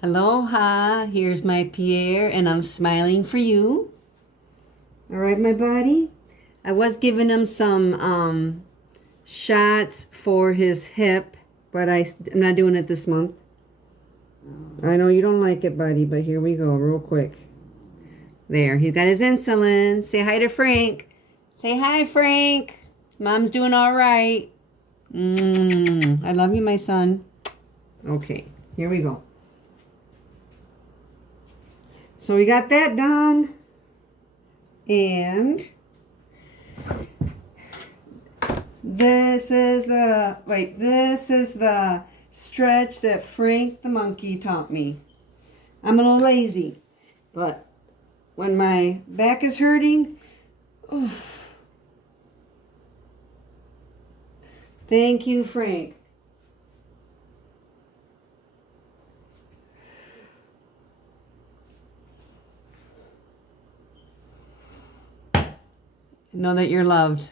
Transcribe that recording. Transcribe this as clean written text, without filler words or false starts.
Aloha, here's my Pierre, and I'm smiling for you. All right, my buddy. I was giving him some shots for his hip, but I'm not doing it this month. I know you don't like it, buddy, but here we go, real quick. There, he's got his insulin. Say hi to Frank. Say hi, Frank. Mom's doing all right. I love you, my son. Okay, here we go. So we got that done. And this is the stretch that Frank the monkey taught me. I'm a little lazy, but when my back is hurting, thank you, Frank. Know that you're loved.